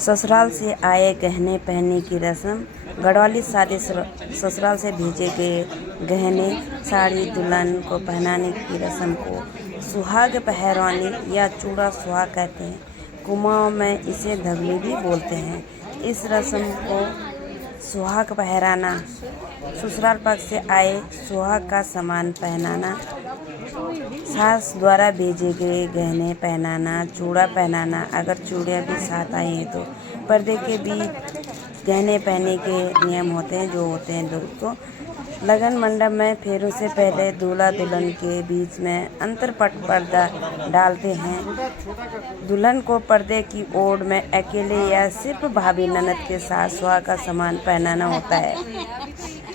ससुराल से आए गहने पहनने की रस्म। गढ़वाली शादी ससुराल से भेजे गए गहने साड़ी दुल्हन को पहनाने की रस्म को सुहाग पहरवानी या चूड़ा सुहाग कहते हैं। कुमाऊं में इसे धगली भी बोलते हैं। इस रस्म को सुहाग पहराना, ससुराल पक्ष से आए सुहाग का सामान पहनाना, सास द्वारा भेजे गए गहने पहनाना, चूड़ा पहनाना, अगर चूड़ियाँ भी साथ आई हैं तो पर्दे के बीच गहने पहनने के नियम होते हैं जो होते हैं दोस्तों। लगन मंडप में फेरों से पहले दूल्हा दुल्हन के बीच में अंतरपट पर्दा डालते हैं। दुल्हन को पर्दे की ओर में अकेले या सिर्फ भाभी ननद के साथ सुहाग का सामान पहनाना होता है।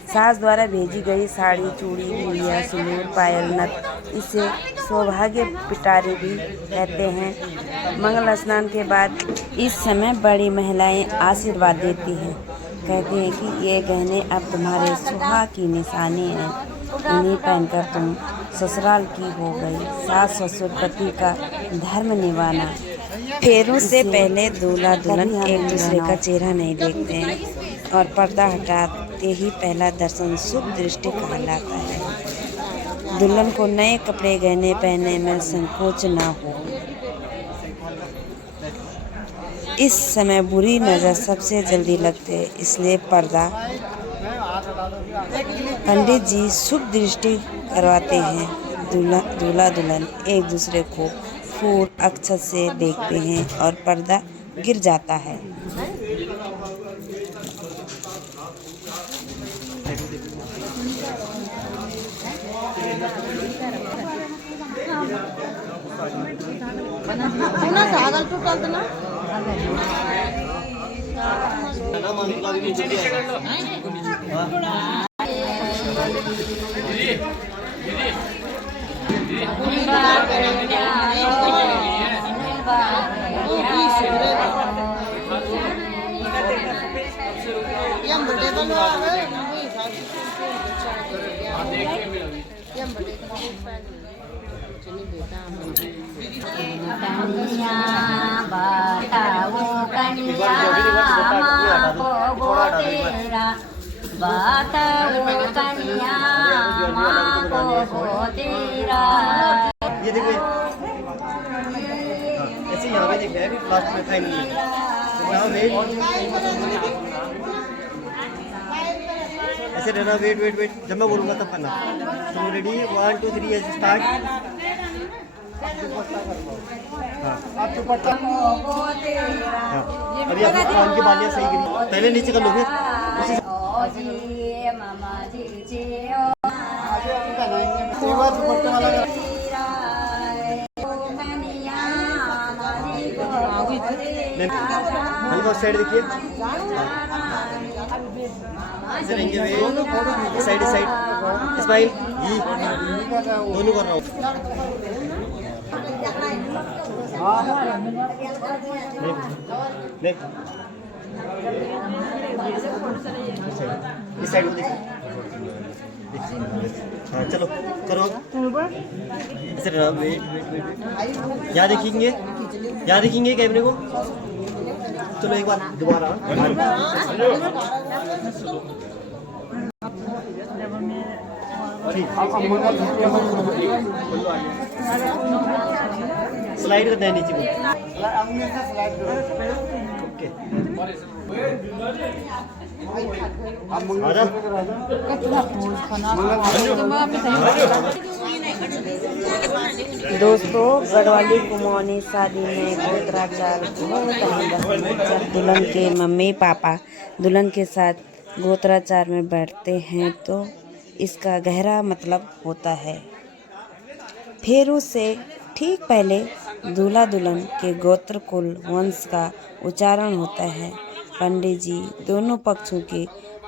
सास द्वारा भेजी गई साड़ी, चूड़ी, बिंदिया, सिंदूर, पायल, नथ, इसे सौभाग्य पिटारी भी कहते हैं। मंगल स्नान के बाद इस समय बड़ी महिलाएं आशीर्वाद देती हैं। कहते हैं कि ये गहने अब तुम्हारे सुहाग की निशानी हैं, इन्हें पहनकर तुम ससुराल की हो गई। सास ससुर पति का धर्म निभाना। फेरों से पहले दूल्हा दुल्हन एक दूसरे का चेहरा नहीं देखते हैं और पर्दा हटाते ही पहला दर्शन शुभ दृष्टि कहलाता है। दुल्हन को नए कपड़े गहने पहनने में संकोच ना हो। इस समय बुरी नज़र सबसे जल्दी लगती है, इसलिए पर्दा पंडित जी शुभ दृष्टि करवाते हैं। दूल्हा दुल्हन एक दूसरे को फूल अक्षत से देखते हैं और पर्दा गिर जाता है। कन्या बताओ कन्या माँ को वो तेरा, बताओ कन्या माँ को वो तेरा। ये देखो ऐसे यहाँ पे दिख रहा है लास्ट में फाइनली यहाँ वेट ऐसे रहना। वेट वेट वेट, जब मैं बोलूँगा तब करना। तो रेडी 1 2 3 ऐसे स्टार्ट। हाँ अभी आप कान की बालियाँ सही करी, पहले नीचे कर लो फिर हल्का साइड देखिए। साइड साइड स्माइल दोनों कर रहा हूँ। इस साइड को देखिए। हाँ चलो करो ऐसे। वेट वेट वेट, यहाँ देखेंगे, यहाँ देखेंगे कैमरे को। चलो एक बार दोबारा। स्लाइड करते हैं नीचे को। ओके दोस्तों, गढ़वाली कुमाऊनी शादी में गोत्राचार बहुत अहम है। जब दुल्हन के मम्मी पापा दुल्हन के साथ गोत्राचार में बैठते हैं तो इसका गहरा मतलब होता है। फेरों से ठीक पहले दूल्हा दुल्हन के गोत्र कुल वंश का उच्चारण होता है। पंडित जी दोनों पक्षों के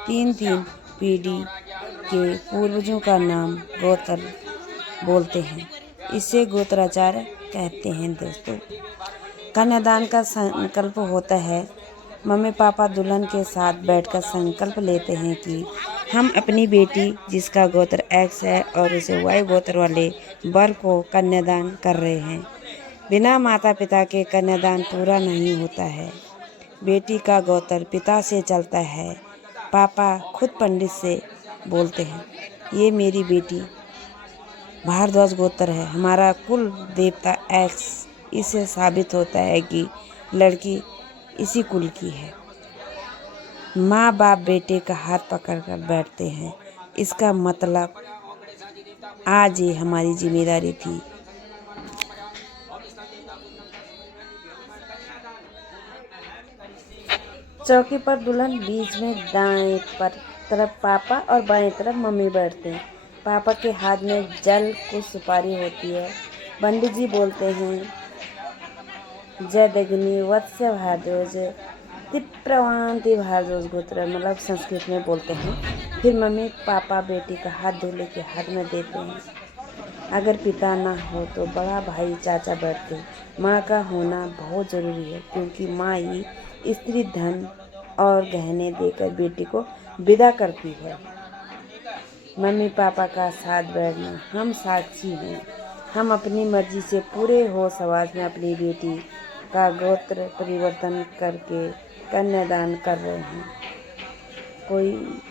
3-3 पीढ़ी के पूर्वजों का नाम गोत्र बोलते हैं, इसे गोत्राचार कहते हैं। दोस्तों, कन्यादान का संकल्प होता है। मम्मी पापा दुल्हन के साथ बैठकर संकल्प लेते हैं कि हम अपनी बेटी जिसका गोत्र X है और उसे Y गोत्र वाले वर को कन्यादान कर रहे हैं। बिना माता पिता के कन्यादान पूरा नहीं होता है। बेटी का गोत्र पिता से चलता है। पापा खुद पंडित से बोलते हैं, ये मेरी बेटी भारद्वाज गोत्र है, हमारा कुल देवता एक्स। इससे साबित होता है कि लड़की इसी कुल की है। माँ बाप बेटे का हाथ पकड़कर बैठते हैं, इसका मतलब आज ये हमारी जिम्मेदारी थी। चौकी पर दुल्हन बीच में, दाएं पर तरफ पापा और बाएं तरफ मम्मी बैठते हैं। पापा के हाथ में जल कुछ सुपारी होती है। पंडित जी बोलते हैं, जदग्नि वत्स भारद्वाज तिप्रवांति भारद्वाज गोत्र, मतलब संस्कृत में बोलते हैं। फिर मम्मी पापा बेटी का हाथ दूल्हे के हाथ में देते हैं। अगर पिता ना हो तो बड़ा भाई चाचा बैठते हैं। माँ का होना बहुत ज़रूरी है, क्योंकि माँ ही स्त्री धन और गहने देकर बेटी को विदा करती है। मम्मी पापा का साथ बैठना, हम साक्षी हैं। हम अपनी मर्जी से पूरे होश आवाज में अपनी बेटी का गोत्र परिवर्तन करके कन्यादान कर रहे हैं। कोई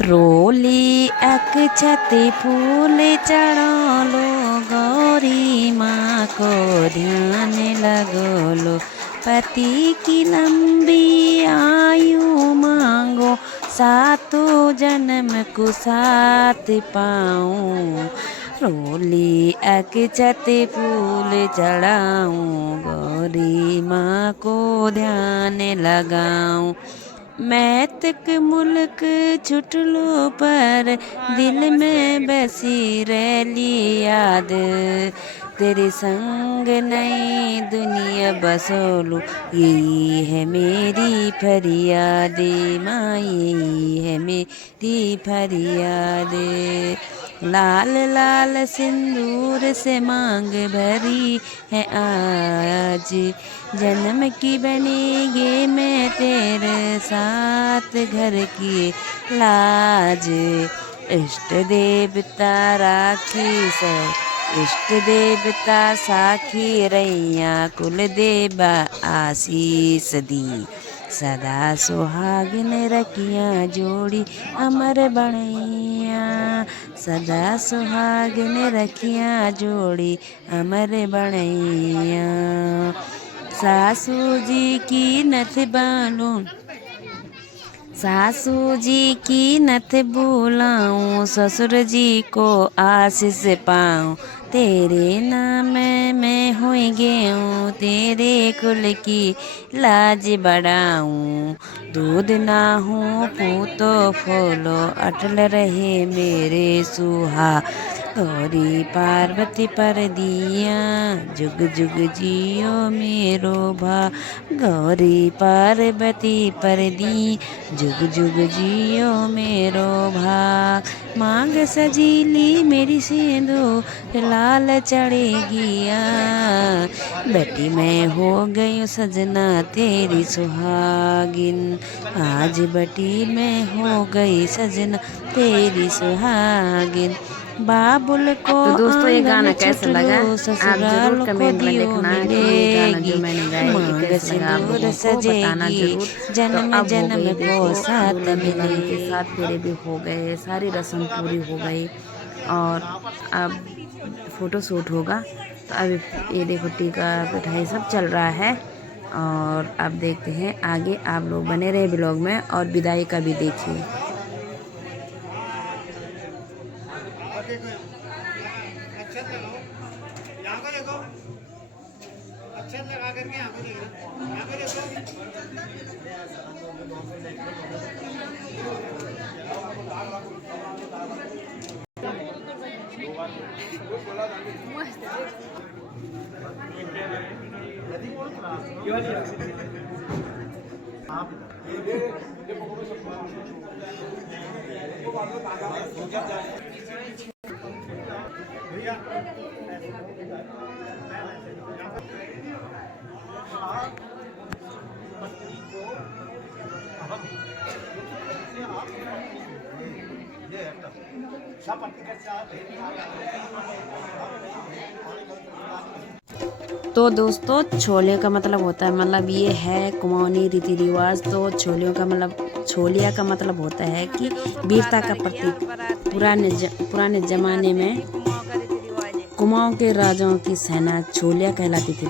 रोली अक्षते फूल चढ़ालो, गौरी माँ को ध्यान लगोलो। पति की लंबी आयु मांगो, सातों जन्म को साथ पाऊं। रोली अक्षते फूल चढ़ाऊं, गौरी माँ को ध्यान लगाऊं। मैतक मुल्क छुटलो पर दिल में बसी रैली याद। तेरे संग नई दुनिया बसोलू, यही है मेरी फरियाद माँ, यही है मेरी फरियाद। लाल लाल सिंदूर से मांग भरी है आज, जन्म की बनेगी मैं तेरे साथ घर की लाज। इष्ट देवता राखी से, इष्ट देवता साखी रैया, कुल देवा आशीष दी। सदा सुहागिन रखियाँ जोड़ी अमर बनैया, सदा सुहागिन रखियाँ जोड़ी अमर बनैया। सासू जी की नथ बालूं, सासू जी की नथ बुलाऊं, ससुर जी को आशीष पाऊं। तेरे नाम में हुई गेहूँ, तेरे कुल की लाज बढ़ाऊं। दूध ना हो पूतो फूलो, अटल रहे मेरे सुहा। गौरी पार्वती पर दिया, जुग जुग जियो मेरो भा। गौरी पार्वती पर दी, जुग जुग जियो मेरो भा। मांग सजीली मेरी सिंदूर लाल चढ़ेगिया, बेटी मैं हो गई सजना तेरी सुहागिन। आज बेटी मैं हो गई सजना तेरी सुहागिन। बाबुल को तो दोस्तों ये गाना आंगन कैसा लगा आप ससुराल जरूर को कमेंट में दियो लिखना कि ये गाना जो मिलेगी। मैंने गाया ये मांग कैसा लगा आप सिंदूर लोगों को बताना सजेगी, जरूर। तो जन्म अब हो जन्म गई को देखो साथ दुल्हन दुल्हन के मिले। साथ फेरे भी हो गए, सारी रस्म पूरी हो गई और अब फोटो शूट होगा। तो अब ये देखो टीका मिठाई सब चल रहा है और अब देखते हैं आगे। आप लोग बने रहे ब्लॉग में और विदाई का भी देखिए। तो दोस्तों छोलिया का मतलब होता है, मतलब ये है कुमाऊनी रीति रिवाज। तो छोलियों का मतलब, छोलिया का मतलब होता है कि वीरता का प्रतीक। पुराने जमाने में कुमाऊं के राजाओं की सेना छोलिया कहलाती थी।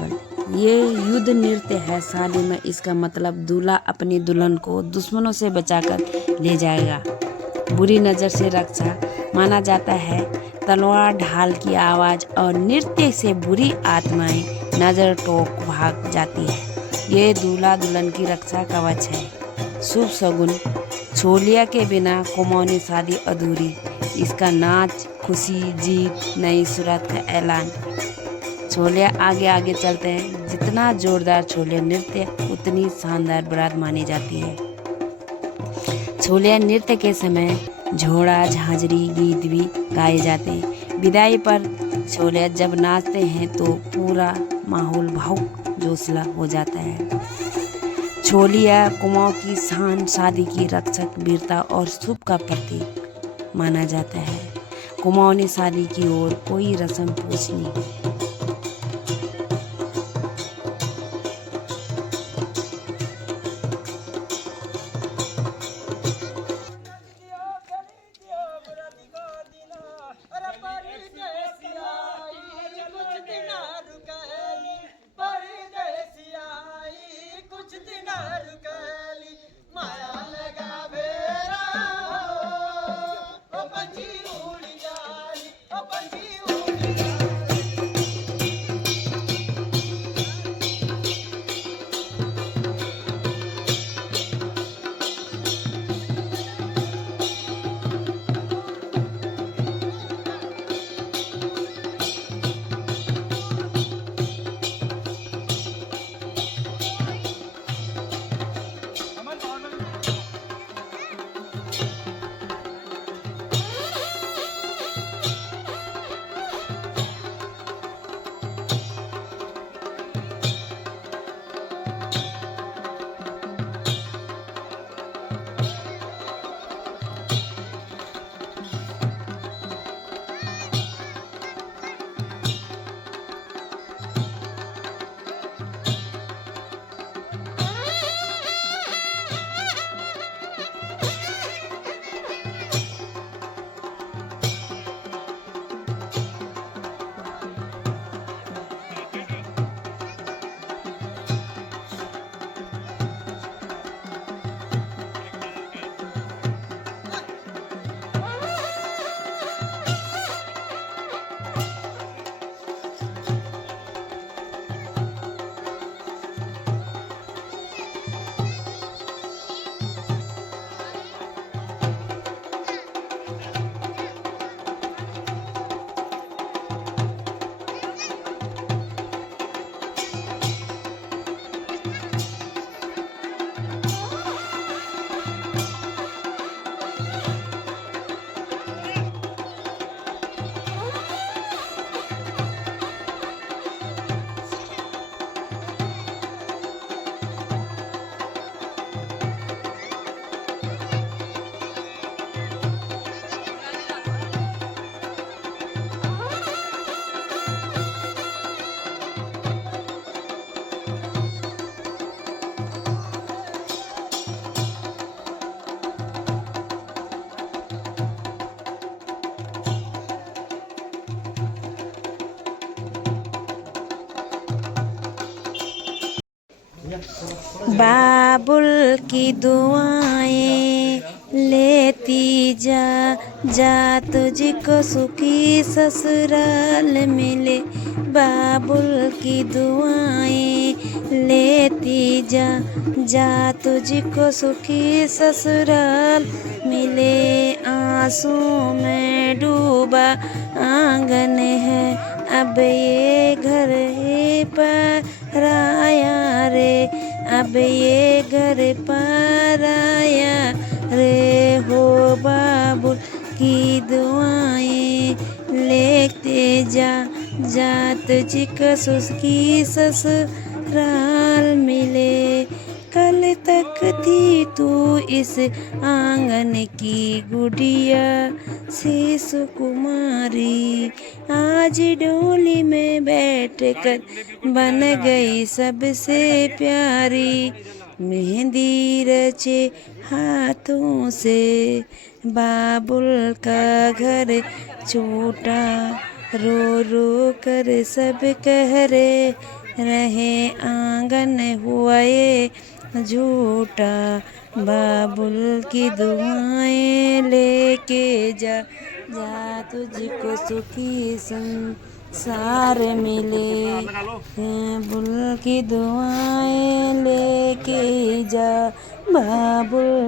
ये युद्ध नृत्य है। शादी में इसका मतलब दूल्हा अपनी दुल्हन को दुश्मनों से बचाकर ले जाएगा। बुरी नज़र से रक्षा माना जाता है। तलवार ढाल की आवाज़ और नृत्य से बुरी आत्माएं नजर टोक भाग जाती है। ये दूल्हा दुल्हन की रक्षा कवच है। शुभ शगुन। छोलिया के बिना कुमाऊनी शादी अधूरी। इसका नाच खुशी, जीत, नई सूरत का ऐलान। छोलिया आगे आगे चलते हैं। जितना जोरदार छोलिया नृत्य उतनी शानदार बारात मानी जाती है। छोलिया नृत्य के समय झोड़ा झांझरी गीत भी गाए जाते हैं। विदाई पर छोलिया जब नाचते हैं तो पूरा माहौल भावुक जोशला हो जाता है। छोलिया कुमाऊं की शान, शादी की रक्षक, वीरता और शुभ का प्रतीक माना जाता है। कुमाऊनी शादी की ओर कोई रस्म पूछ नहीं। बाबुल की दुआएं लेती जा, जा तुझको सुखी ससुराल मिले। बाबुल की दुआएं लेती जा, जा तुझको सुखी ससुराल मिले। आंसू में डूबा आंगन है, अब ये घर है पराया रे, अब ये घर पराया रे। हो बाबुल की दुआएं लेते जा जा तुझको सुसकी ससुराल मिले। कल तक थी तू इस आंगन की गुड़िया से सुकुमारी, आज डोली में बैठकर बन गई सबसे प्यारी। मेहंदी रचे हाथों से बाबुल का घर छूटा, रो रो कर सब कह रहे आंगन हुआ ये झूठा। बाबुल की दुआएं लेके जा जा तुझको सुखी संसार मिले। बाबुल की दुआएं लेके जा बाबुल।